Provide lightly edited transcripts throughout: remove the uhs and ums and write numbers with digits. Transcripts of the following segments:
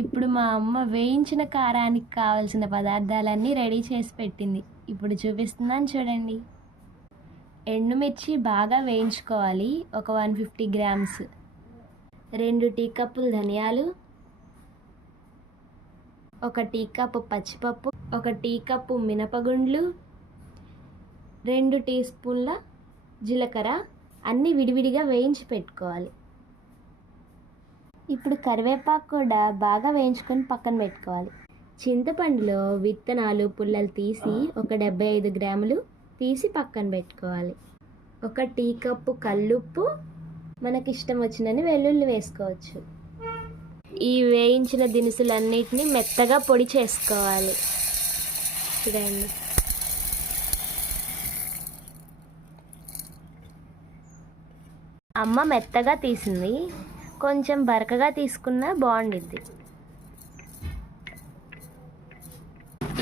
ఇప్పుడు మా అమ్మ వేయించిన కారానికి కావాల్సిన పదార్థాలన్నీ రెడీ చేసి పెట్టింది. ఇప్పుడు చూపిస్తున్నాను చూడండి. ఎండుమిర్చి బాగా వేయించుకోవాలి, ఒక 150 గ్రామ్స్. 2 టీ కప్పులు ధనియాలు, 1 టీ కప్పు పచ్చిపప్పు, 1 టీ కప్పు మినపగుండ్లు, 2 టీ స్పూన్ల జీలకర్ర, అన్నీ విడివిడిగా వేయించి పెట్టుకోవాలి. ఇప్పుడు కరివేపాకు కూడా బాగా వేయించుకొని పక్కన పెట్టుకోవాలి. చింతపండులో విత్తనాలు పుల్లలు తీసి ఒక 75 గ్రాములు తీసి పక్కన పెట్టుకోవాలి. 1 టీ కప్పు కల్లుప్పు, మనకి ఇష్టం వచ్చినన్ని వెల్లుల్లి వేసుకోవచ్చు. ఈ వేయించిన దినుసులన్నిటిని మెత్తగా పొడి చేసుకోవాలి. చూడండి. అమ్మ మెత్తగా తీసింది, కొంచెం బరకగా తీసుకున్నా బాగుండిద్ది.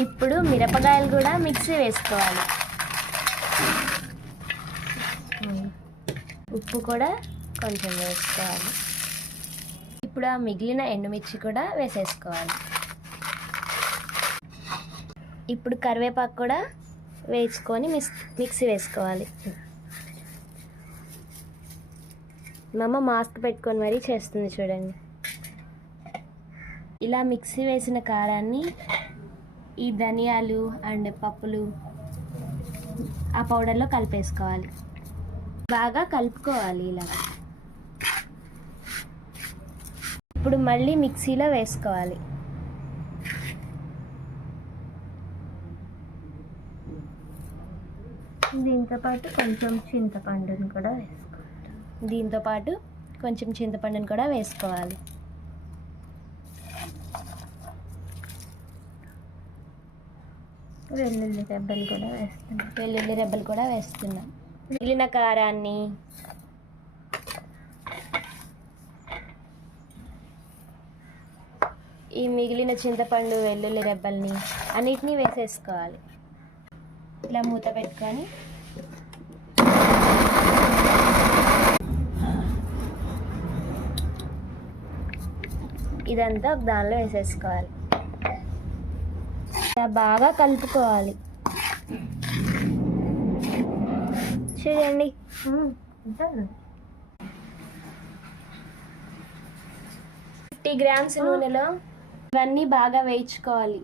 ఇప్పుడు మిరపకాయలు కూడా మిక్సీ వేసుకోవాలి. ఉప్పు కూడా కొంచెం వేసుకోవాలి. ఇప్పుడు ఆ మిగిలిన ఎండుమిర్చి కూడా వేసేసుకోవాలి. ఇప్పుడు కరివేపాకు కూడా వేసుకొని మిక్సీ వేసుకోవాలి. మా అమ్మ మాస్క్ పెట్టుకొని మరీ చేస్తుంది చూడండి. ఇలా మిక్సీ వేసిన కారాన్ని ఈ ధనియాలు అండ్ పప్పులు ఆ పౌడర్లో కలిపేసుకోవాలి. బాగా కలుపుకోవాలి ఇలా. ఇప్పుడు మళ్ళీ మిక్సీలో వేసుకోవాలి. దీంతోపాటు కొంచెం చింతపండుని కూడా వేసుకోవాలి. వెల్లుల్లి రెబ్బలు కూడా వేస్తున్నాం. మిగిలిన కారాన్ని ఈ మిగిలిన చింతపండు వెల్లుల్లి రెబ్బల్ని అన్నిటినీ వేసేసుకోవాలి. ఇలా మూత పెట్టుకొని ఇదంతా దానిలో వేసేసుకోవాలి. ఇలా బాగా కలుపుకోవాలి. చూడండి. 50 గ్రామ్స్ నూనెలో ఇవన్నీ బాగా వేయించుకోవాలి.